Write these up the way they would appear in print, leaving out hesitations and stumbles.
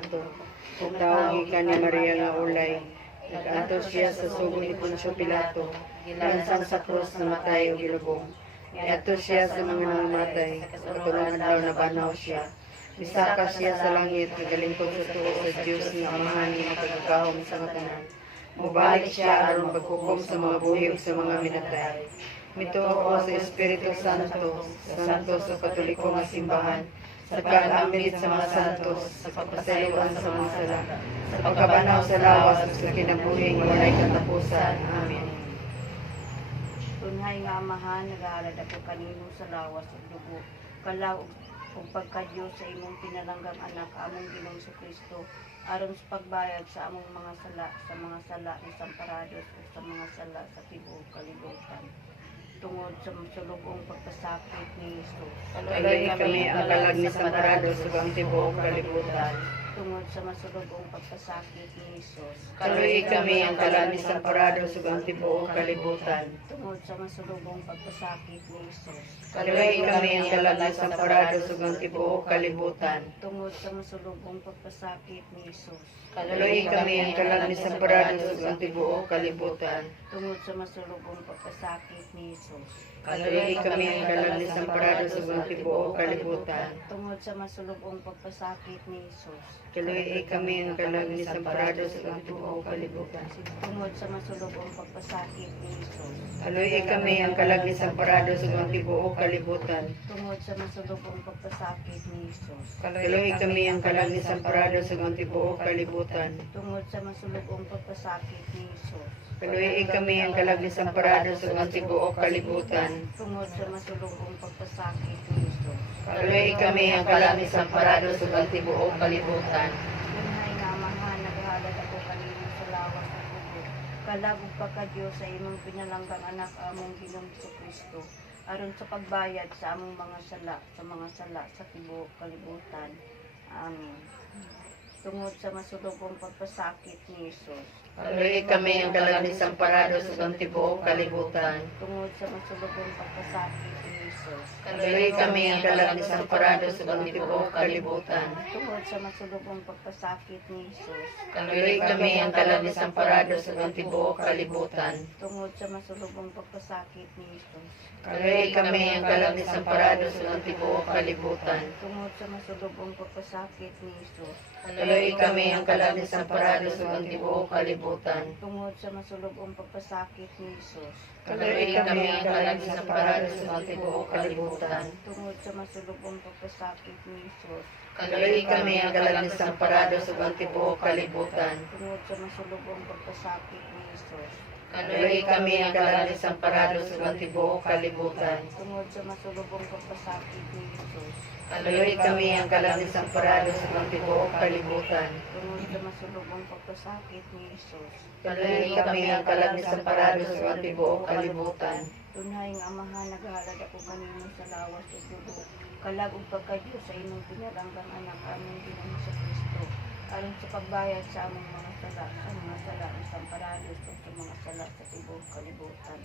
Santo, ug tawag gikan ni Maria nga ulay. Nag-antos siya sa sugod ni Poncio Pilato, gilansang sa krus namatay ug gilubong. Niadto siya sa mga nangamatay, sa katulong adlaw nabanaw siya. Misaka siya sa langit, nagalingkod sa tuo sa Diyos nga Amahan nga makagagahom sa mga tanan. Mubalik siya aron paghukom sa mga buhi ug sa mga minatay. Mituo ko sa Espiritu Santo, sa Katoliko nga simbahan, sa pag-ambit sa mga santos, sa pagpasayloan sa mga sala, sa pagkabanaw sa lawas ug sa kinabuhi nga walay katapusan. Amen. Tunhay nga Amahan, nagahalad ako kanino sa lawas ug dugo, kalaw ug pagkadiyos sa imong pinalanggang anak among Ginoong Kristo, aron sa pagbayad sa among mga sala ni Samparados ug sa mga sala sa tibuok kalibutan. Tungod sa masulubong pagkasakit ni Jesus. Kaluoy kami ang kalag ni Samparados ug ang tibuok kalibutan. Tungod sa masulubong pagkasakit ni Jesus. Kaluoy kami ang kalag ni Samparados ug ang tibuok kalibutan. Tungod sa masulubong pagkasakit ni Jesus. Kaluoy kami ang kalag ni Samparados ug ang tibuok kalibutan. Tungod sa masulubong pagkasakit ni Jesus. Kaluoy kami ang kalag ni Samparados ug ang tibuok kalibutan. Tungod sa masulubong pagkasakit ni Jesus. Kaluoy kami ang kalag ni Samparados ug ang tibuok kalibutan. Tungod sa masulubong pagkasakit ni Jesus. Kaluoy kami ang kalag ni Samparados ug ang tibuok kalibutan. Tungod sa masulubong pagkasakit ni Jesus. Kaluoy kami ang kalag ni Samparados ug ang tibuok kalibutan. Tungod sa masulubong pagkasakit ni Jesus. Kaluoy kami ang kalag ni Samparados ug ang tibuok kalibutan. Tungod sa masulubong pagkasakit ni Jesus. Kaluoy kami ang kalag ni Samparados ug ang tibuok kalibutan. Tungod sa masulubong pagkasakit ni Jesus. Kaluoy kami ang kalag ni Samparados ug ang tibuok kalibutan. Tunay nga Amahan, naghalad ako kanino sa lawas ng dugo, kalag ug pagkadiyos sa imong pinalanggang anak among Ginoong Kristo, aron sa pagbayad sa among mga sala sa tibuok kalibutan. Amen. Tungod sa masulubong pagpasakit ni Jesus. Kaluoy kami ang kalag ni Samparados ug ang tibuok kalibutan. Tungod sa masulubong pagpasakit ni Jesus. Kaluoy kami ang kalag ni Samparados ug ang tibuok kalibutan. Tungod sa masulubong pagpasakit ni Jesus. Kaluoy kami ang kalag ni Samparados ug ang tibuok kalibutan. Tungod sa masulubong pagpasakit ni Jesus. Kaluoy kami ang kalag ni Samparados ug ang tibuok kalibutan. Tungod sa masulubong pagpasakit ni Jesus. Kaluoy kami ang kalag ni Samparados ug ang tibuok kalibutan. Tungod sa masulubong pagpasakit ni Jesus. Kaluoy kami ang kalag ni Samparados ug ang tibuok kalibutan. Tungod sa masulubong pagpasakit ni Jesus. Kaluoy kami ang kalag ni Samparados ug ang tibuok kalibutan. Tungod sa masulubong pagpasakit ni Jesus. Kaluoy kami ang kalag ni Samparados ug ang tibuok kalibutan. Tungod sa masulubong pagpasakit ni Jesus. Kaluoy kami ang kalag ni Samparados ug ang tibuok kalibutan. Tungod sa masulubong pagpasakit ni Jesus. Kaluoy kami ang kalag ni Samparados ug ang tibuok kalibutan. Tunhay nga Amahan, naghalad ako kanino sa lawas ug dugo, kalag ug pagkadiyos sa imong pinalanggang anak among Ginoong Kristo, aron sa pagbayad sa among mga sala ni Samparados ug sa mga sala sa tibuok kalibutan.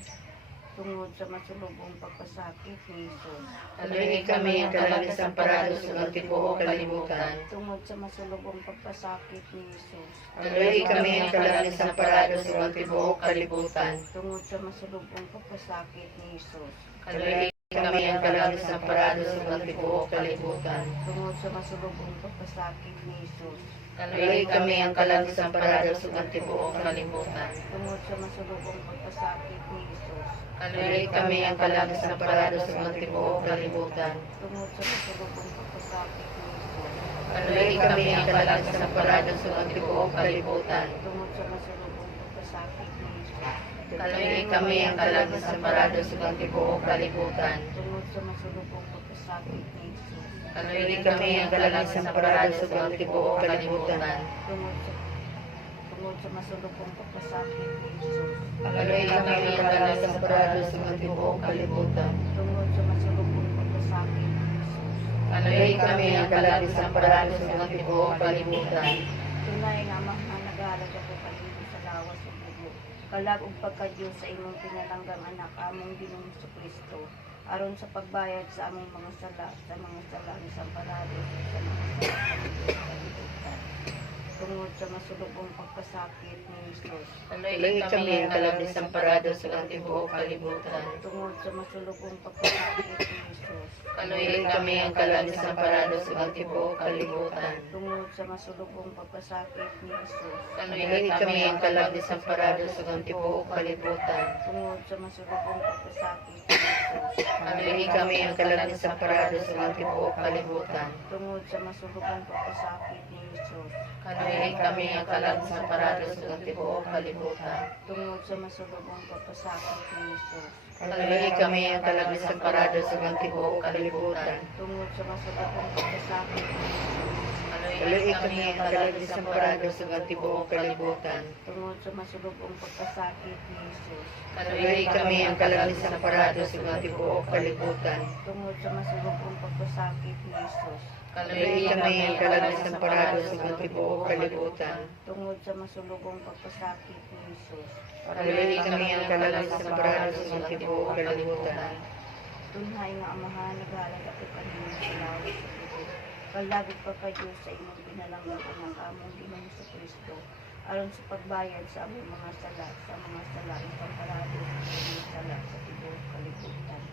Tungod sa masulubong pagpasakit ni Jesus. Kaluoy kami ang kalag ni Samparados ug ang tibuok kalibutan. Tungod sa masulubong pagpasakit ni Jesus. Kaluoy kami ang kalag ni Samparados ug ang tibuok kalibutan. Tungod sa masulubong pagpasakit ni Jesus. Kaluoy kami ang kalag ni Samparados ug ang tibuok kalibutan. Tungod sa masulubong pagpasakit ni Jesus. Kaluoy kami ang kalag ni Samparados ug ang tibuok kalibutan. Tungod sa masulubong pagpasakit ni Jesus. Kaluoy kami ang kalag ni Samparados ug ang tibuok kalibutan. Tungod sa masulubong pagpasakit ni Jesus. Kaluoy kami ang kalag ni Samparados ug ang tibuok kalibutan. Tungod sa masulubong pagpasakit ni Jesus. Kaluoy kami ang kalag ni Samparados ug ang tibuok kalibutan. Tungod sa masulubong pagpasakit ni Jesus. Kaluoy kami ang kalag ni Samparados ug ang tibuok kalibutan. Tungod sa masulubong pagpasakit ni Jesus. Kaluoy kami ang kalag ni Samparados ug ang tibuok kalibutan. Tungod sa masulubong pagpasakit ni Jesus. Kaluoy kami ang kalag ni Samparados ug ang tibuok kalibutan. Tunay nga Amahan, naghalad ako kanino sa lawas ug dugo, kalag ug pagkadiyos sa imong pinalanggang anak among Ginoong Kristo, aron sa pagbayad sa among mga sala ni Samparados ug sa mga sala sa tibuok kalibutan. masulubong pagkasakit ni Jesus. Tuloy kami ang kalabnisang parado sa kantibuok kalibutan. Tungod sa masulubong pagkasakit ni Jesus. Tuloy kami ang kalabnisang parado sa kantibuok kalibutan. Tungod sa masulubong pagkasakit ni Jesus. Tuloy kami ang kalabnisang parado sa kantibuok kalibutan. Tungod sa masulubong pagkasakit ni Jesus. Tuloy kami ang kalabnisang parado sa kantibuok kalibutan. Tungod sa masulubong pagkasakit ni Jesus. Tuloy kami ang kalabnisang parado sa kantibuok kalibutan. Tungod sa masulubong pagkasakit ni Jesus. Tuloy kami ang kalabnisang parado sa kantibuok kalibutan. Tungod sa masulubong pagkasakit ni Jesus. Tuloy kami ang kalabnisang parado sa kantibuok kalibutan. Tungod sa masulubong pagkasakit ni Jesus. Tuloy kami ang kalabnisang parado sa kantibuok kalibutan. Tungod sa masulubong pagkasakit ni Jesus. Tuloy kami ang kalabnisang parado sa kantibuok kalibutan. Tungod sa masulubong pagkasakit ni Jesus. Tuloy kami ang kalabnisang parado sa kantibuok kalibutan. Tunhay nga amahan, naghalad ako kanina sa lawas sa dugo. Kalagit pa ka Diyos sa imong pinalanggan ng among Ginoong sa Kristo. Aron sa pagbayad sa among mga sala, ipang parado sa among sala sa tibuok kalibutan.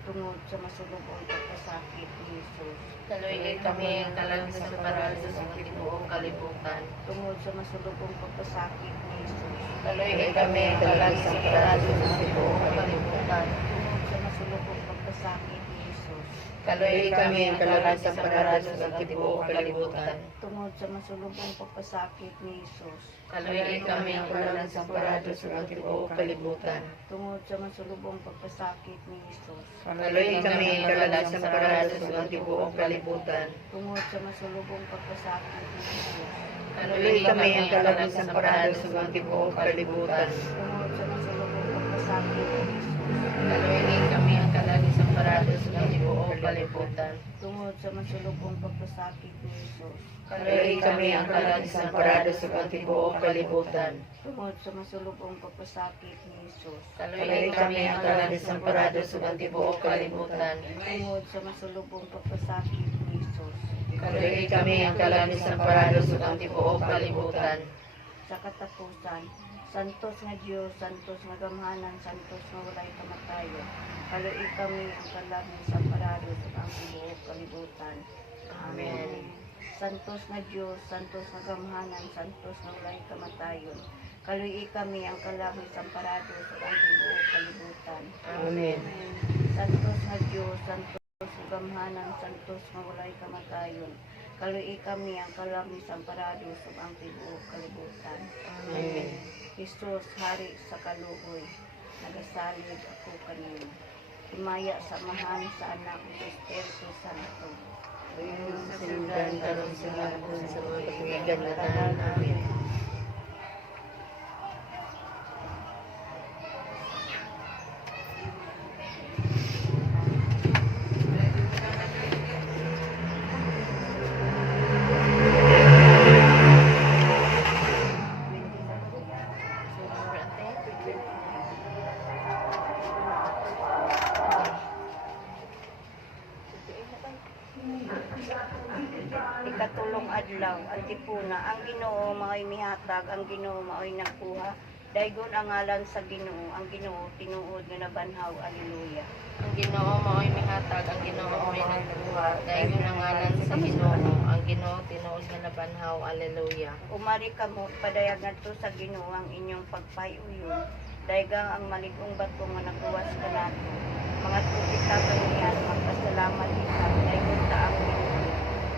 Tungod sa masulubong pagkasakit ni Jesus. Tuloy kami ang kalabnisang parado sa kantibuok kalibutan. Tungod sa masulubong pagkasakit ni Jesus. Tuloy kami ang kalabnisang parado sa kantibuok kalibutan. Tungod sa masulubong pagkasakit ni Jesus. Tuloy kami ang kalabnisang parado sa kantibuok kalibutan. Tungod sa masulubong pagkasakit ni Jesus. Tuloy kami ang kalabnisang parado sa kantibuok kalibutan. Tungod sa masulubong pagkasakit ni Jesus. Tuloy kami ang kalabnisang parado sa kantibuok kalibutan. Tungod sa masulubong pagkasakit ni Jesus. Tuloy kami ang kalabnisang parado sa kantibuok kalibutan. Tungod sa masulubong pagkasakit ni Jesus. Tuloy kami ang kalabnisang parado sa kantibuok kalibutan. Tungod sa masulubong pagkasakit ni Jesus. Tuloy kami ang kalabnisang parado sa kantibuok kalibutan. Tungod sa masulubong pagkasakit ni Jesus. Tuloy kami ang kalabnisang parado sa kantibuok kalibutan. Tungod sa masulubong pagkasakit ni Jesus. Tuloy kami ang kalabnisang parado sa kantibuok kalibutan. Sa katapusan, Santos nga Diyos, Santos nga gamhanan, Santos nga walay kamatayon. Kaloi kami ang kalabnis sa parado sa ang tibuok kalibutan. Amen. Santos nga Diyos, Santos nga gamhanan, Santos nga walay kamatayon. Kaloi kami ang kalabnis sa parado sa ang tibuok kalibutan. Amen. Santos nga Diyos, Santos nga gamhanan, Santos nga walay kamatayon. Kaloi kami ang kalabnis sa parado sa ang tibuok kalibutan. Amen. Jesus, Hari sa kaluoy, nagasalig ako kanino. Himaya sa mahan sa anak ng Espiritu Santo. Ayun sa sinundan karon sa hapon sa mga katuigan na tanan. Amen. Ikatulong adlaw, antipuna, ang Ginoo mao'y mihatag, ang Ginoo mao'y nagkuha. Daygon ang ngalan sa Ginoo, ang Ginoo tinuod nga nabanhaw. Alleluia. Ang Ginoo mao'y mihatag, ang Ginoo mao'y nagbuha. Dayon ang ngalan sa Ginoo, ang Ginoo tinuod nga nabanhaw. Alleluia. Umari kamo padayag ngadto sa Ginoo ang inyong pagpayuyon. Daygang ang maligong bato nga nakuwas kanato. Mga kita kaniyan, magpasalamat kita, daygon ta ang Ginoo.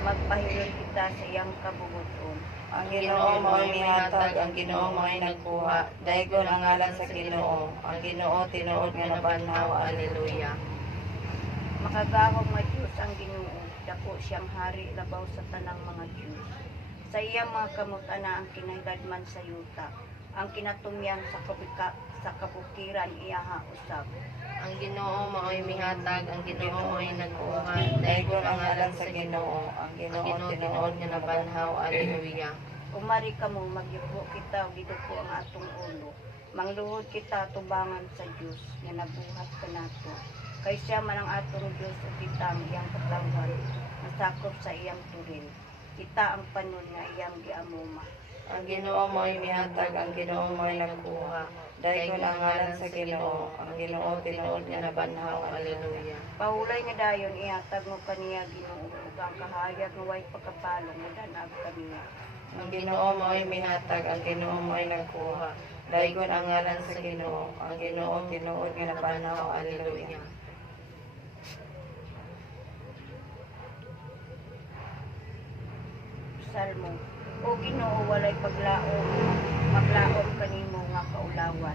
Magpahiyon kita sa iyang kabubuton. Ang Ginoo mao'y mihatag, ang Ginoo mao'y nagbuha. Dayon ang ngalan sa Ginoo, ang Ginoo tinuod nga nabanhaw. Alleluia. Makagahong nga Diyos ang Ginoo, dako siyang hari labaw sa tanang mga Diyos. Sa iyang mga kamut-ana ang kinahigadman sa yuta, ang kinatumyan sa kabukiran iyaha usab. Ang Ginoo mao'y mihatag, ang Ginoo mao'y nagbuha. Dayon ang ngalan sa Ginoo, ang Ginoo tinuod nga nabanhaw. Alleluia. Umari kamo magyupo kita ug giduko ang atong ulo. Mangluhod kita tubangan sa Dios nga nabuhat kanato. Kay siya man ang atong Dios ug kita ang iyang katawan, nasakop sa iyang turil. Kita ang panon nga iyang giamuma. Ang Ginoo mo'y mihatag, ang Ginoo mo'y nagkuha. Dayon ang ngalan sa Ginoo, ang Ginoo tinuod nga nabanhaw. Hallelujah. Pahulay nga dayon ihatag mo kaniya Ginoo ug ang kahayag nga way pagkapalong madanag kaniya. Ang Ginoo mo'y mihatag, ang Ginoo mo'y nagkuha. Dayon ang ngalan sa Ginoo, ang Ginoo tinuod nga nabanhaw. Hallelujah. Salmo. O Ginoo walay paglaom, maglaom kanimo nga kaulawan.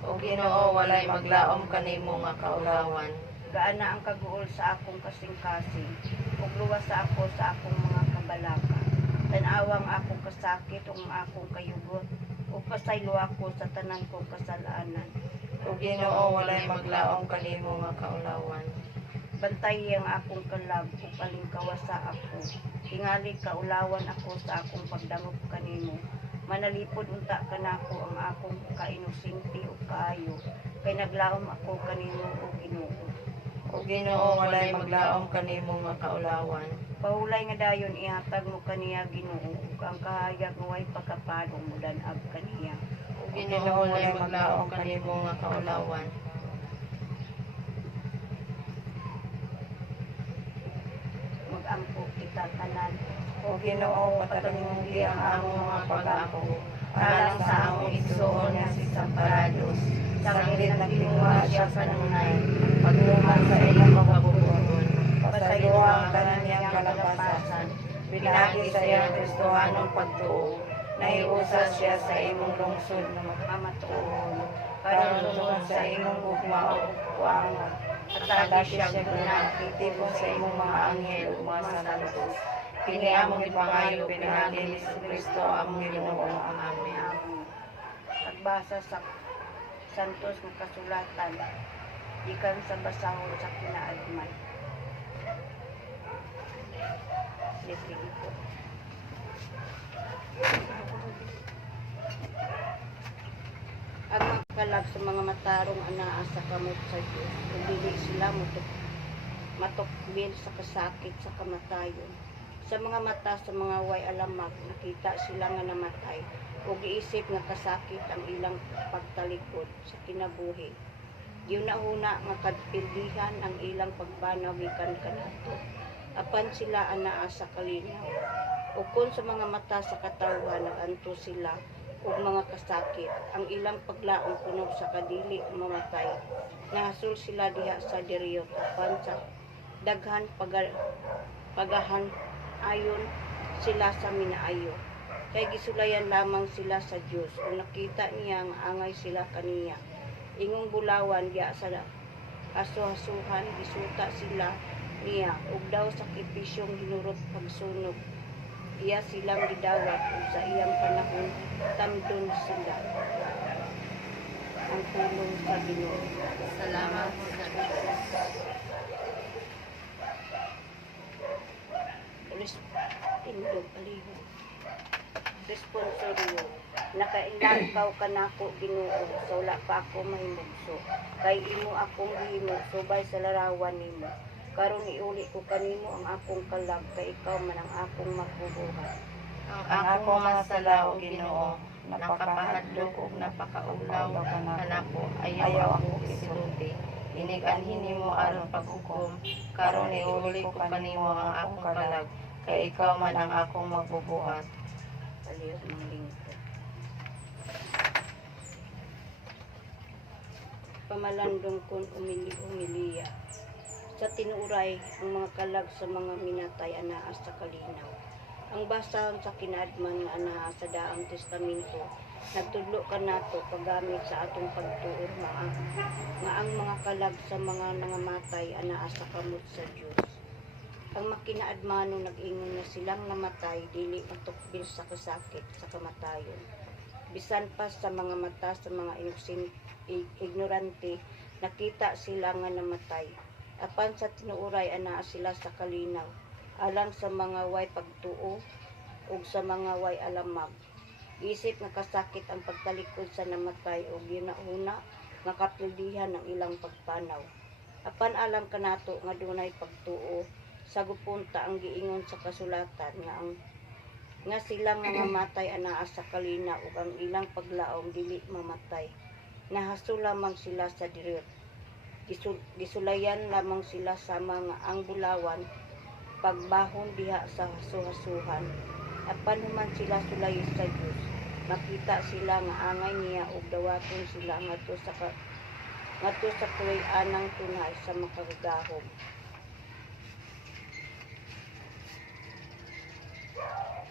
O Ginoo, walay maglaom kanimo nga kaulawan. Gaana ang kaguol sa akong kasing-kasing, ug luwas sa ako sa akong mga kabalaka. Tan-awang akong kasakit ug ang akong kayugot, ug pasaylo ako sa tanan kong kasalanan. O Ginoo, walay maglaom kanimo nga kaulawan. Bantay ang akong kalag ug alingkawasa ako. Tingali kaulawan ako sa akong pagdangop kanimo. Manalipod unta kanako ang akong kainusinti ug kaayo, kay naglaom ako kanimo o Ginoo. O Ginoo, walay maglaom kanimo nga kaulawan. Pahulay nga dayon ihatag mo kaniya Ginoo ug ang kahayag nga way pagkapalong mo danab kaniya. O Ginoo, walay maglaom kanimo nga kaulawan. Magampo kita tanan. O Ginoo, patalingi ang among mga pag-ako, alang sa among igsoon nga si Samparados. Sanglit nagtinguha siya sa nanay, pagtuman sa ilang makabuburon. Pasayo ang tanan niyang kalapasan, pinagi sa iyang Kristohanong pagtuo. Naiusas siya sa imong lungsod na Mamatuon. karon sa imong gugma o kuangan. Atagi siya pinakitipon sa imong mga anghel ug mga santos. Kini among ipangayo pinagi ni Kristo among Ginoo. Amen. Pagbasa sa Santos nga kasulatan gikan sa basahon sa kinaagman. Sige po. Ang mga kalag sa mga matarong anaa sa kamot sa Diyos, kung dili sila matukbil sa kasakit sa kamatayon. Sa mga mata sa mga way alamag, nakita sila nga namatay, ug giisip nga kasakit ang ilang pagtalikod sa kinabuhi. Giuna-una nga kadpildihan ang ilang pagpanaw gikan kanato. Apan sila anaa sa kalinaw. Ug kun sa mga mata sa katawhan naganto sila ug mga kasakit, ang ilang paglaom punog sa kadili mamatay. Nahasol sila diha sa diriyot apan sa daghan pagahan ayon sila sa minaayo. Kay gisulayan lamang sila sa Dios ug nakita niya nga angay sila kaniya. Ingong bulawan diya sa aso-asuhan gisuta sila niya ug daw sakripisyong hinurot pagsunog. Iya silang gidawat ug sa iyang panahon tamdon sila. Ang tulong sa Ginoo. Salamat sa Diyos. Tindog palihog. Responsoryo. Nakailangkaw ka nako Ginoo, so wala pa ako mahimugso. Kay imo akong gihimo subay sa larawan nimo. Karon iuli ko kanimo ang akong kalag, kay ikaw man ang akong magbubuhat. Ang akong mga sala o Ginoo, napakahadlok ug napakaulaw kanako, ayaw ako isulti. Iniganhin nimo aron paghukom, karon iuli ko kanimo ang akong kalag, kay ikaw man ang akong magbubuhat. Palihog ng lingkod. Pamalandong kon umili-umiliya. Sa tinuray ang mga kalag sa mga minatay anaa sa kalinaw. Ang basahan sa kinaadman nga anaa sa Daang Testamento, nagtudlo ka nato paggamit sa atong pagtuon nga ang mga kalag sa mga nangamatay anaa sa kamot sa Dios. Ang makinaadmano nag-ingon na silang namatay dili matukbil sa kasakit sa kamatayon. Bisan pa sa mga mata sa mga ignorante, nakita sila nga namatay. Apan sa tinuuray anaa sila sa kalinaw, alang sa mga way pagtuo ug sa mga way alamag. Isip nga kasakit ang pagtalikod sa namatay ug ginauna nga kapildihan ng ilang pagpanaw. Apan alam kanato nga dunay pagtuo, sa gupunta ang giingon sa kasulatan nga nga silang mga matay anaa sa kalina ug ang ilang paglaom dili mamatay. Nahaso lamang sila sa diriyot. Gisulayan lamang sila sa mga ang bulawan pagbahon diha sa hasuhasuhan. Apan human sila sulay sa Dios, makita sila nga angay niya ug dawaton sila ngadto sa anang tunay sa makagahom.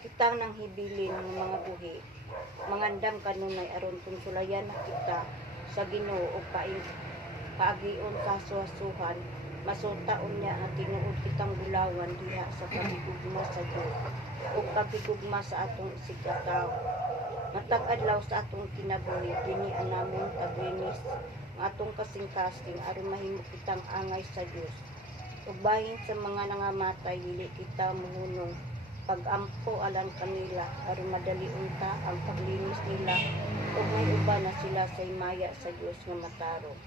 Kitang nang hibilin ng mga buhi, mangandam kanunay aron kung sulayan na kita sa Ginoo ug kaagion sa hasuhasuhan, masuntaon niya nga tinuod kitang bulawan diha sa pagigugma sa Dios ug pagigugma sa atong isigataw. Matag adlaw sa atong kinabuhi dinhi anamon kaglinis nga atong kasing-kasing aron mahimo kitang angay sa Dios. Ug bahin sa mga nangamatay dili kita mohunong pag-ampo alang kanila aron madali unta ang paglinis nila ug may uban na sila sa himaya sa Dios nga matarong.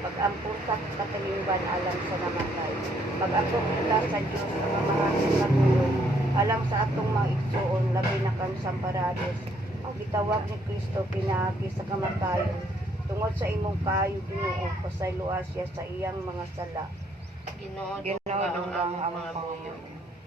Pag-ampo sa katalingban alam sa namatay. Pag-ampo kita sa Diyos ang maraming katulong alam sa atong mga igsuon labi na kansamparados. Ang gitawag ni Kristo pinaagi sa kamatayon tungod sa imong kayo Ginoo pasayloa siya sa iyang mga sala. Ginoo ang among mga buyo.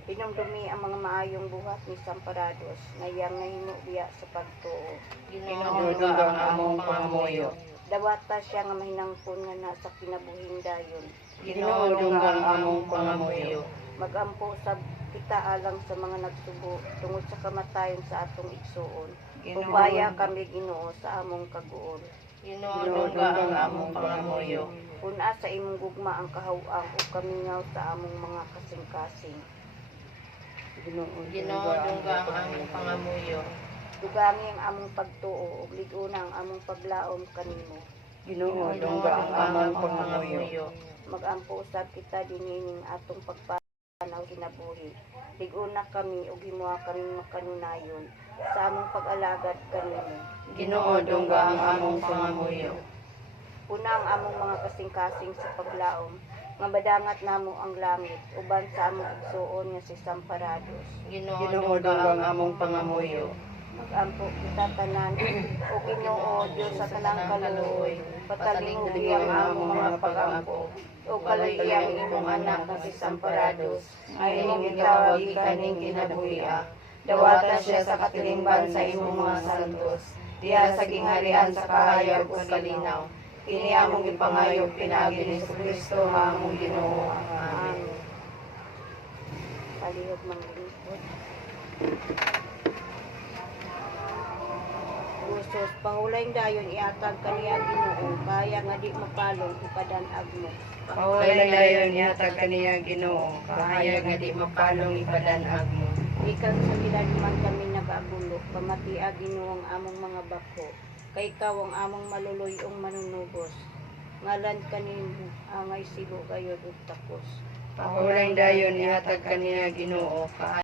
Pinumdumi ang mga maayong buhat ni Samparados ngayang nahimo diya sa pagtuo. Ginoo ang among pangamuyo. Dawata siya nga mahinangpon nga nasa kinabuhing dayon. Ginoo ang among pangamuyo. Magampo sa kita alang sa mga nagsubo tungod sa kamatayon sa atong igsuon. Upaya kami Ginoo sa among kaguol. Ginoo ang among pangamuyo. Puna sa imong gugma ang kahaw-ang ug kamingaw sa among mga kasing-kasing. Ginoo ang among pangamuyo. Dugangi ang among pagtuo ug lig-una ang among paglaom kanimo. Ginoo ang among pangamuyo. Magampo usab kita dinhining atong pagpanaw kinabuhi. Lig-una kami ug himuha kami makanunayon sa among pag-alagad kanimo. Ginoo ang among pangamuyo. Puna ang among mga kasing-kasing sa paglaom nga badangat namo ang langit uban sa among igsuon nga si Samparados. Ginoo ang among pangamuyo. Magampo kita tanan o Ginoo Dios sa tanang kaluoy, patalingugi ang among mga pag-ampo o kaluoy ang imong anak nga si Samparados ay imong gitawag kaning kinabuhi. Dawatan siya sa katilingban sa imong mga santos, diha sa gingharian sa kahayag ug kalinaw. Kini among ipangayog pinaagi ni Kristo nga among Ginoo. Amen. Palihog manglingkod. Gusos, pahulay dayon iatag kaniya Ginoo, kaya nga di mapalong ipadanag mo. Pahulay dayon ihatag kaniya Ginoo, kaya nga di mapalong ipadanag mo. Ikan sa bilan man kami nagagulo, pamatia Ginoo ang among mga bako, kay ikaw ang among maluluyong manunubos. Ngalan kanimo angay silo gayod ug takos. Pahulay dayon ihatag kaniya Ginoo, kaya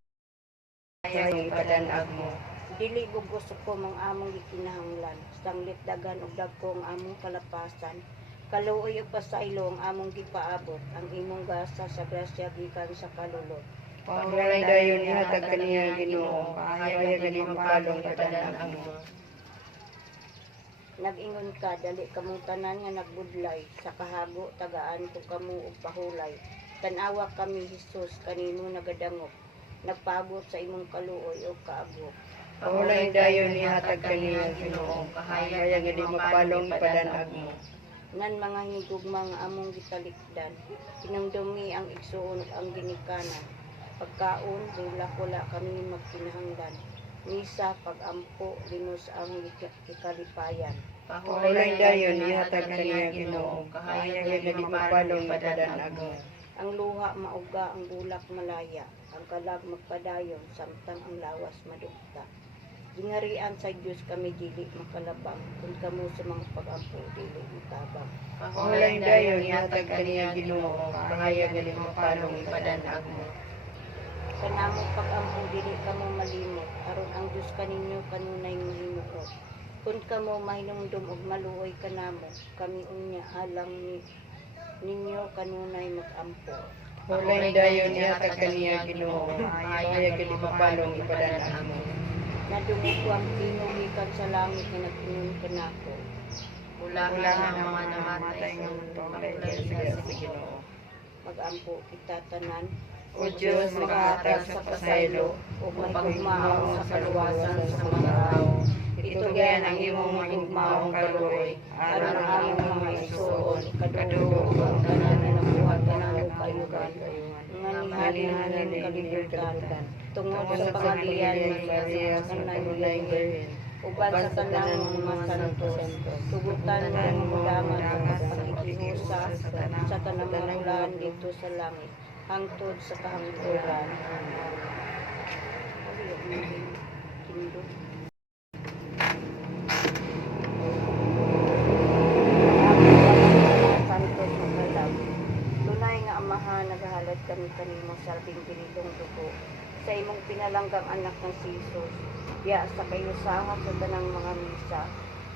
nga ipadanag mo. Dili gusto ko mang among gikinahanglan, sanglit dagan ug dagko ang among kalapasan. Kaluoy ug pasaylo ang among gipaabot, ang imong gasa sa grasya gikan sa kalulot. Pahulay dayon ihatag kaniya Ginoo, kaya nga di mapalong ipadanag mo. Nag-ingon ka, dali kamong tanan nga nagbudlay, sa kahago tagaan ko kamo og pahulay. Tanawa kami Hesus kanimo nagadangop, nagpaabot sa imong kaluoy o kaagop. Pahulay dayon ihatag kaniya Ginoo, kaya nga di mapalong ipadanag mo. Nan mga hinigugma nga among gitalikdan, pinamdumi ang igsuon ang ginikanan. Pagkaon, wala kami magkinahanglan. Misa, pag-ampo, limos ang kikalipayan. Pahulay dayon ihatag kaniya Ginoo, kaya nga di mapalong ipadanag mo. Ang luha mauga, ang bulak malaya, ang kalag magpadayon, samtang ang lawas madugta. Gingharian sa Diyos kami dili makalabang, kung kamo sa mga pag-ampo dili matabang. Pahulay dayon ihatag kaniya Ginoo, kaya nga di mapalong ipadanag mo. Kanamo pag-ampo dili kamo malimot aron ang Dios kaninyo kanunay mahinuot. Kun kamo mahinumdum og maluoy kanamo, kami unya alang ninyo kanunay mag-ampo. Hulay dayon ihatag kaniya Ginoo, ayaw gid ipapalong ipadaan mo. Nadungog ko ang pinuhikan sa langit na nagtinun kanako. Ulahan ang mga namatay nga maglay sa Ginoo. Mag-ampo kita tanan. O Diyos, makahatag sa pasaylo, o magugmaong sa kaluwasan sa mga tao. Itugayan ang imong magugmaong kaluoy, aron ang imong mga isuon, kadulog ang tanan na nabuhat ka ng kayugan, nganihanin kalibutan, tungod sa pangalian ng Maria sa kanunay Birhen, uban sa tanang mga santos, tugutan ng mudaman ang pag-ikihusa sa tanang ulan dito sa langit, hangtod sa kahangturan. Santos makalag. Tunay nga Amahan, naghahalad kami kanimo sa binbilidong dugo sa imong pinalanggang anak ng si Jesus. Diya sa kayusahan sa tanang mga misa,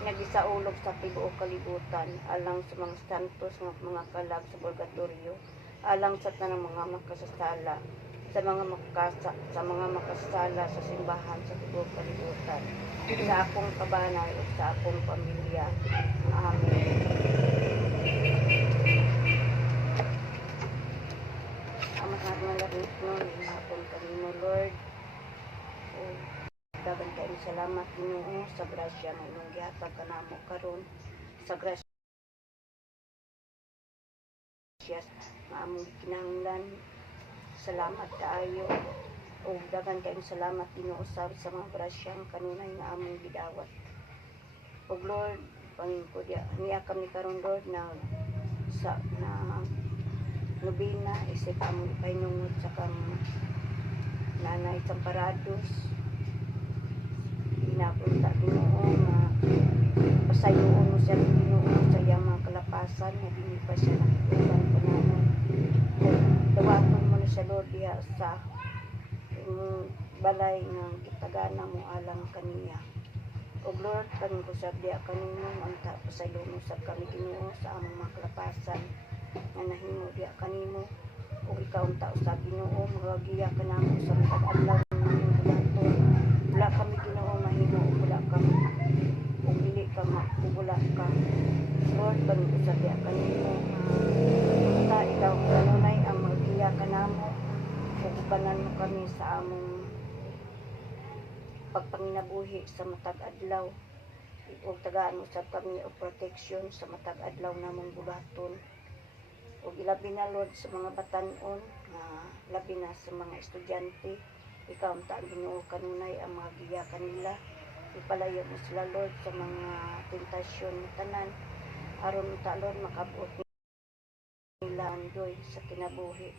nagisaulog sa tibuok kalibutan, alang sa mga santos nga mga kalag sa purgatorio, alang sa tanang mga makasasala, sa mga makasasala sa simbahan sa tibuok kalibutan, sa akong kabanay o sa akong pamilya. Amen. Amahan nga langit nun, inapon kanimo Lord. O dagan kayong salamat Ginoo sa grasya nga imong gihatag kanamo karon, sa grasya nga among kinahanglan. Salamat kaayo. O dagan kayong salamat Ginoo sa mga grasyang kanunay nga among gidawat. O Lord, pangingkod niya kami karon Lord na nobina isip among ipahinungod sa kang nanay Samparados. Inapunta Ginoo nga pasayoon mo siya Ginoo sa iyang mga kalapasan nga dili pa siya nakitulang panahon. Dawaton mo na siya Lord diha sa balay nga kitagana mo alang kaniya. O Lord, kaning kusab diha kanimo anta pasayoon mo sa kami Ginoo sa among mga kalapasan nga nahimo diha kanimo. O ikaw unta usab Ginoo magagiya kanamo sa mga adlaw naming buhaton. Wala kami Ginoo mahimo o wala kami o dili ka wala ka Lord, kaning kusab diha kanimo unta ikaw kanunay ang magiya kanamo o ubanan mo kami sa among pagpanginabuhi sa matag adlaw o tagaan mo sab kami o protection sa matag adlaw namong buhaton. O ilabi na Lord sa mga batan-on, labi na sa mga estudyante, ikaw ang taang Ginoo kanunay ang mga giya kanila. Ipalayo mo sila Lord sa mga tentasyon na tanan, aron ta Lord makabuot nila ang joy sa kinabuhi.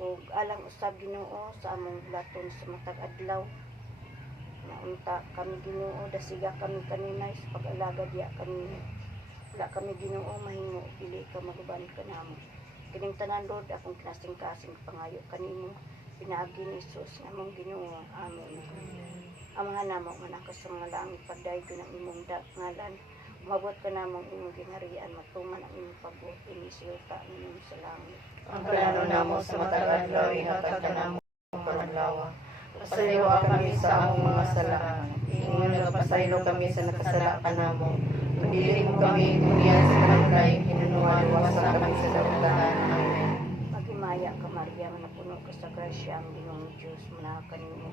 O alang usab Ginoo sa among buhaton sa matag adlaw, na unta kami Ginoo dasiga kami kanunay sa pag-alaga diya kanina. Wala kami Ginoo mahimo dili ka maguban kanamo. Kining tanan Lord akong kinasing-kasing pangayo kanimo pinaagi ni Jesus nga among Ginoo. Amen. Amahan namo nga nakas sa mga langit pagdayeg ng imong ngalan. Umabot ka namong imong gingharian matuman ang imong pagbuot inisulta ninyo sa langit. Ang plano namo sa matag adlaw ihatag kanamo panadlaw. Pasaylo kami sa among mga sala. Ingon nagapasaylo kami sa nakasala kanamo. Pagdili mo kami kunyan sa kanulay, hinunuan, wasa kami sa damutan. Amen. Maghimaya ka Maria, napuno ka sa grasya ang Ginoong Diyos, manakan mo.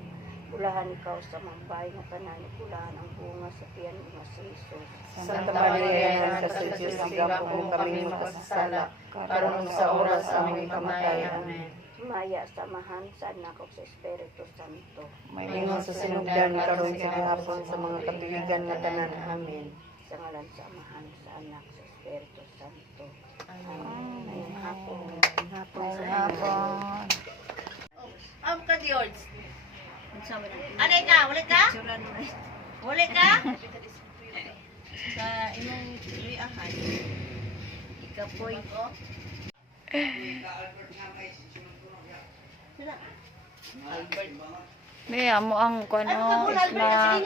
Ulahan ikaw sa mga bahay nga tanan, ulahan ang bunga sa tiyan nga si Jesus. Santa Maria, Ina sa Diyos, sigapo mo kami makasasala, karon sa oras sa aming kamatay. Amen. Himaya sa amahan sa anak o sa Espiritu Santo. Ingon sa sinugdan, karon sa gahapon sa mga katuigan nga tanan. Amen. Sa ngalan sa amahan sa anak sa Espiritu Santo. Amen. Ngayong hapon. Hapon. Ka George. Alay ka, uli ka? Uli ka? Sa imong riahan. Ikapoy ko. Sila. May amo ang kuno is na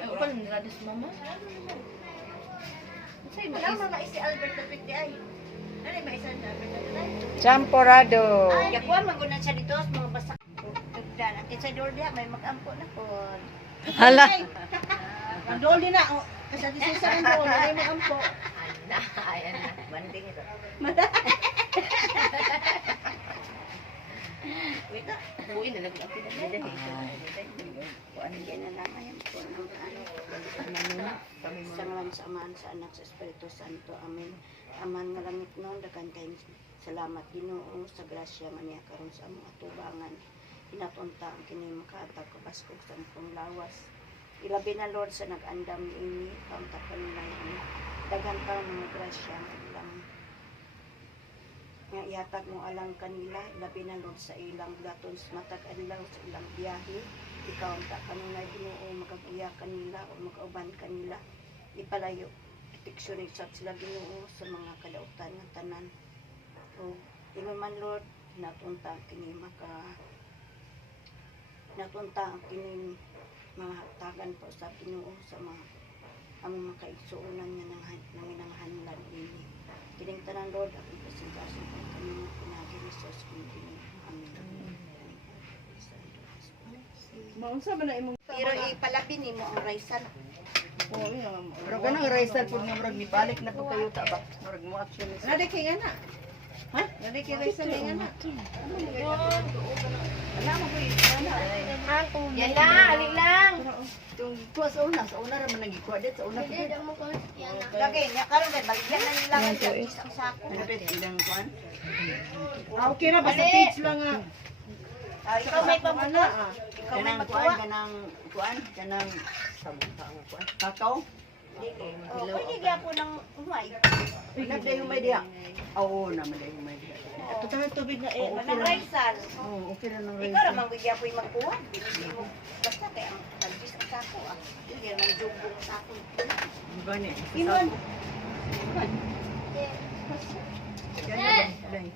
Ano pa nang gratis mama? Say mo is si Albert David di ay. Ano ba isa na Albert David? champorado. Yakuan magunan siya dito sa mga basak. Tugdan at sa door diha may mag-ampo na po. Hala. Ang doli na. Kasi di sa ang doli ay mag-ampo. Ayan na, banding ito. Wait na. Uy, nalaglag ko na. Kuan yan na lang ayan po ng sa ngalan sa Amahan, sa Anak, sa Espiritu Santo. Amen. Aman nga langit noon, dagan kayong salamat Ginoo sa grasya man niya karon sa among atubangan. Inapunta ang kini makaatag kabaskog sa among lawas. Ilabi na Lord sa nag-andam ini, kauntakan nila ini. Dagan ka mga grasya ilang nga ihatag mo alang kanila, labi na Lord sa ilang daton sa matag adlaw sa ilang biyahe. Ikaw ang kanunay Ginoo magag-iya kanila o magauban kanila. Ipalayo proteksyon sa sila Ginoo sa mga kadautan ng tanan. O ingon man Lord, napunta kini napunta ang kini mga hatagan po sa Ginoo sa mga among mga kaigsuonan niya ng inanghanlan ini. Kining tanan Lord, akong presentasi ng kanina pinagi ni Jesus Ginoo. Amen. Maunsa man na imong Pero ipalabi ni mo ang raisan. Pero kanang raisal pud nga murag nibalik na pud kayo ta ba? Murag mo action ni Nade kay ana. Ha? Nade kay Risa kay ana. Ala mo koy. Yan na, alin lang. Tung kuha sa una ra man nagikuha dit sa una. Lagay niya karon kay baligyan na nila ang isang sako. Napit ilang kuan. Okay ra basta page lang nga. Ikaw may pamuno. Ikaw may Kanang magkuha. kanang sabta ang kuan. Kakao. Oh, pwede gyapon ng umay. Nagday humay diha. Oo, naman day humay diha. Tutang tubig na Eh, manang raisan. Oo, okay na nang Ikaw raisal. ramang gyapoy magkuha. Hindi mo basta kay ang tagis ang sako ah. Hindi man jubong sako. Gani. Inon. Gani. Gani. Gani.